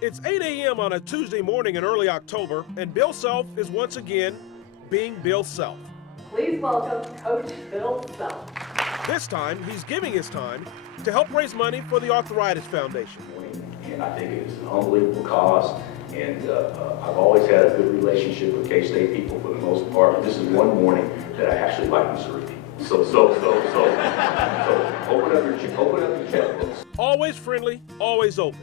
It's 8 a.m. on a Tuesday morning in early October, and Bill Self is once again being Bill Self. Please welcome Coach Bill Self. This time, he's giving his time to help raise money for the Arthritis Foundation. And I think it is an unbelievable cause, and I've always had a good relationship with K-State people for the most part. This is one morning that I actually like Missouri people. So open up your checkbooks. Always friendly, always open.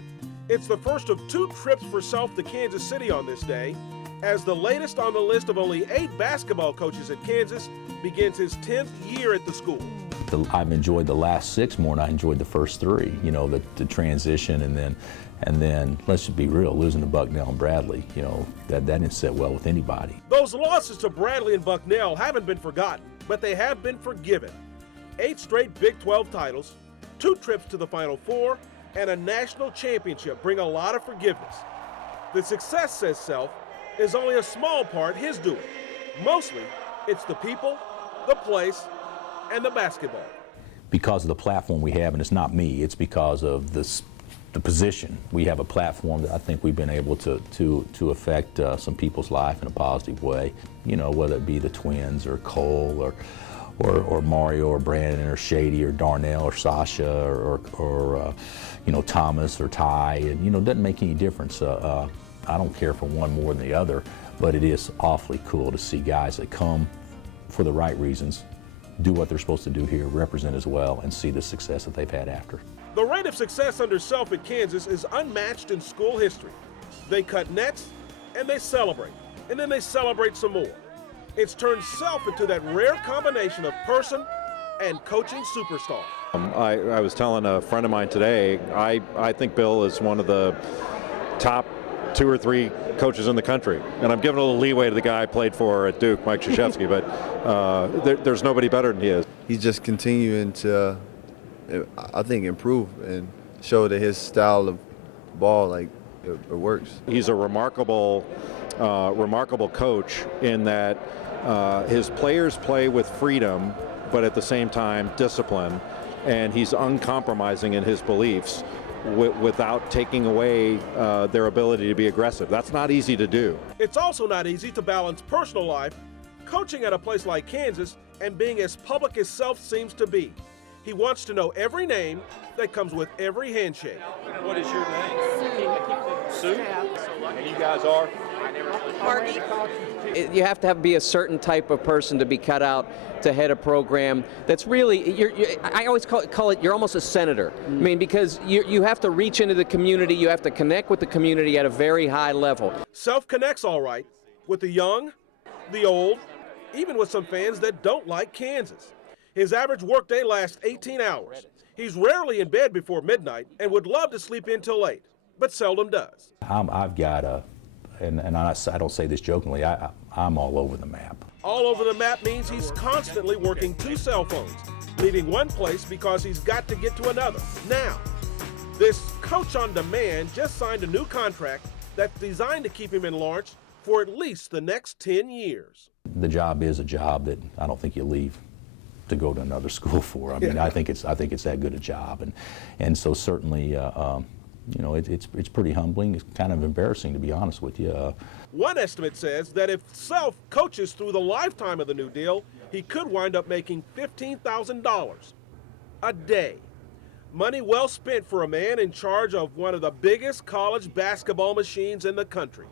It's the first of 2 trips for Self to Kansas City on this day, as the latest on the list of only 8 basketball coaches at Kansas begins his 10th year at the school. I've enjoyed the last 6 more than I enjoyed the first 3. You know, the transition, and then let's just be real, losing to Bucknell and Bradley. You know, that didn't sit well with anybody. Those losses to Bradley and Bucknell haven't been forgotten, but they have been forgiven. 8 straight Big 12 titles, 2 trips to the Final Four, and a national championship bring a lot of forgiveness. The success, says Self, is only a small part his doing. Mostly, it's the people, the place, and the basketball. Because of the platform we have, and it's not me, it's because of the position. We have a platform that I think we've been able to affect some people's life in a positive way. You know, whether it be the Twins or Cole or Mario or Brandon or Shady or Darnell or Sasha or you know, Thomas or Ty, and you know, it doesn't make any difference. I don't care for one more than the other, but it is awfully cool to see guys that come for the right reasons, do what they're supposed to do here, represent as well, and see the success that they've had after. The rate of success under Self at Kansas is unmatched in school history. They cut nets, and they celebrate, and then they celebrate some more. It's turned Self into that rare combination of person and coaching superstar. I was telling a friend of mine today, I think Bill is one of the top 2 or 3 coaches in the country. And I'm giving a little leeway to the guy I played for at Duke, Mike Krzyzewski, but there's nobody better than he is. He's just continuing to, I think, improve and show that his style of ball, like, it works. He's a remarkable coach in that his players play with freedom, but at the same time discipline, and he's uncompromising in his beliefs without taking away their ability to be aggressive. That's not easy to do. It's also not easy to balance personal life, coaching at a place like Kansas, and being as public as Self seems to be. He wants to know every name that comes with every handshake. What is your name? Sue. And you guys are? Margie. You have to be a certain type of person to be cut out to head a program that's really, I always call it, you're almost a senator. I mean, because you have to reach into the community, you have to connect with the community at a very high level. Self connects all right with the young, the old, even with some fans that don't like Kansas. His average workday lasts 18 hours. He's rarely in bed before midnight and would love to sleep in till 8, but seldom does. I've got and I don't say this jokingly, I'm all over the map. All over the map means he's constantly working 2 cell phones, leaving one place because he's got to get to another. Now, this coach on demand just signed a new contract that's designed to keep him in Lawrence for at least the next 10 years. The job is a job that I don't think you leave to go to another school for. I mean, I think it's that good a job, and so certainly, you know, it's pretty humbling. It's kind of embarrassing, to be honest with you. One estimate says that if Self coaches through the lifetime of the new deal, he could wind up making $15,000 a day. Money well spent for a man in charge of one of the biggest college basketball machines in the country.